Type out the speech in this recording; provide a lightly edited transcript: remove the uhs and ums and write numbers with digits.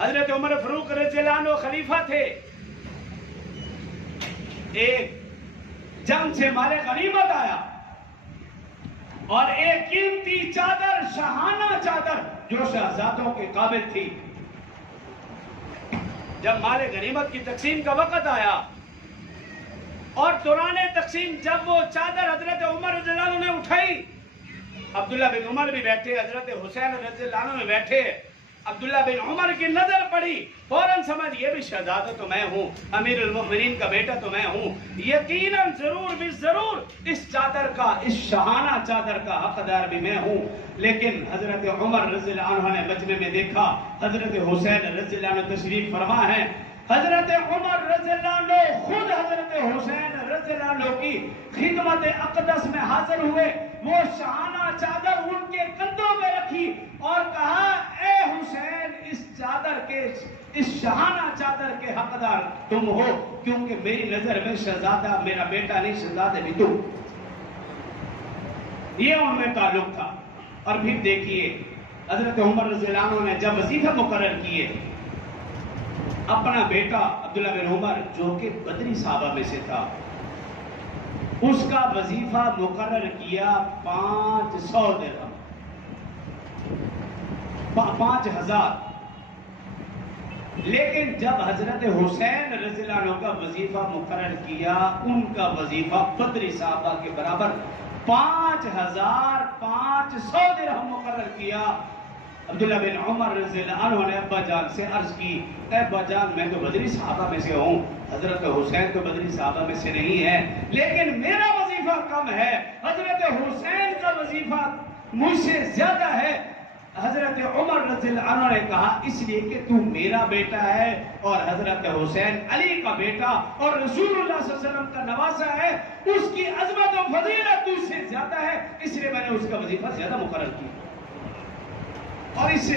حضرت عمر فاروق رضی اللہ عنہ خلیفہ تھے. ایک جنگ سے مال غنیمت آیا اور ایک قیمتی چادر، شاہانہ چادر جو شہزادوں کے قابل تھی. جب مال غنیمت کی تقسیم کا وقت آیا اور دوران تقسیم جب وہ چادر حضرت عمر رضی اللہ عنہ نے اٹھائی، عبداللہ بن عمر بھی بیٹھے، حضرت حسین رضی اللہ عنہ میں بیٹھے، عبداللہ بن عمر کی نظر پڑی، فوراً سمجھ یہ بھی شہزادہ تو میں ہوں، امیر المؤمنین کا بیٹا تو میں ہوں، یقیناً ضرور بھی ضرور اس چادر کا، اس شاہانہ چادر کا حقدار بھی میں ہوں. لیکن حضرت عمر رضی اللہ عنہ نے مجمع میں دیکھا حضرت حسین رضی اللہ عنہ تشریف فرما ہے. حضرت عمر رضی اللہ عنہ خود حضرت حسین رضی اللہ عنہ کی خدمت اقدس میں حاضر ہوئے، وہ شاہانہ چادر ان کے کندھوں پہ رکھی اور کہا اے حسین، اس چادر کے، اس شاہانہ چادر کے حقدار تم ہو، کیونکہ میری نظر میں شہزادہ میرا بیٹا نہیں، شہزادہ بھی تم. یہ ان میں تعلق تھا. اور پھر دیکھیے حضرت عمر رضی اللہ عنہ نے جب وظیفہ مقرر کیے، اپنا بیٹا عبداللہ بن عمر جو کہ بدری صحابہ میں سے تھا، اس کا وظیفہ مقرر کیا 500 درہم، 5000. لیکن جب حضرت حسین رضی اللہ عنہ کا وظیفہ مقرر کیا، ان کا وظیفہ بدری صحابہ کے برابر 5500 درہم مقرر کیا. عبداللہ بن عمر رضی اللہ عنہ نے ابا جان سے عرض کی، اے ابا جان میں تو بدری صحابہ میں سے ہوں، حضرت حسین تو بدری صحابہ میں سے نہیں ہے، لیکن میرا وظیفہ کم ہے، حضرت حسین کا وظیفہ مجھ سے زیادہ ہے. حضرت عمر رضی اللہ عنہ نے کہا اس لیے کہ تو میرا بیٹا ہے اور حضرت حسین علی کا بیٹا اور رسول اللہ صلی اللہ علیہ وسلم کا نواسا ہے، اس کی عظمت و فضیلت تجھ سے زیادہ ہے، اس لیے میں نے اس کا وظیفہ زیادہ مقرر کیا. اور اس سے